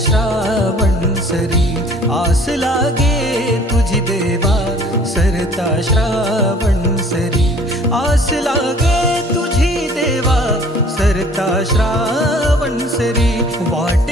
श्रावण सरी, आस लागे तुझी देवा सरता श्रावण सरी, आस लागे तुझी देवा सरता श्रावण सरी, वाट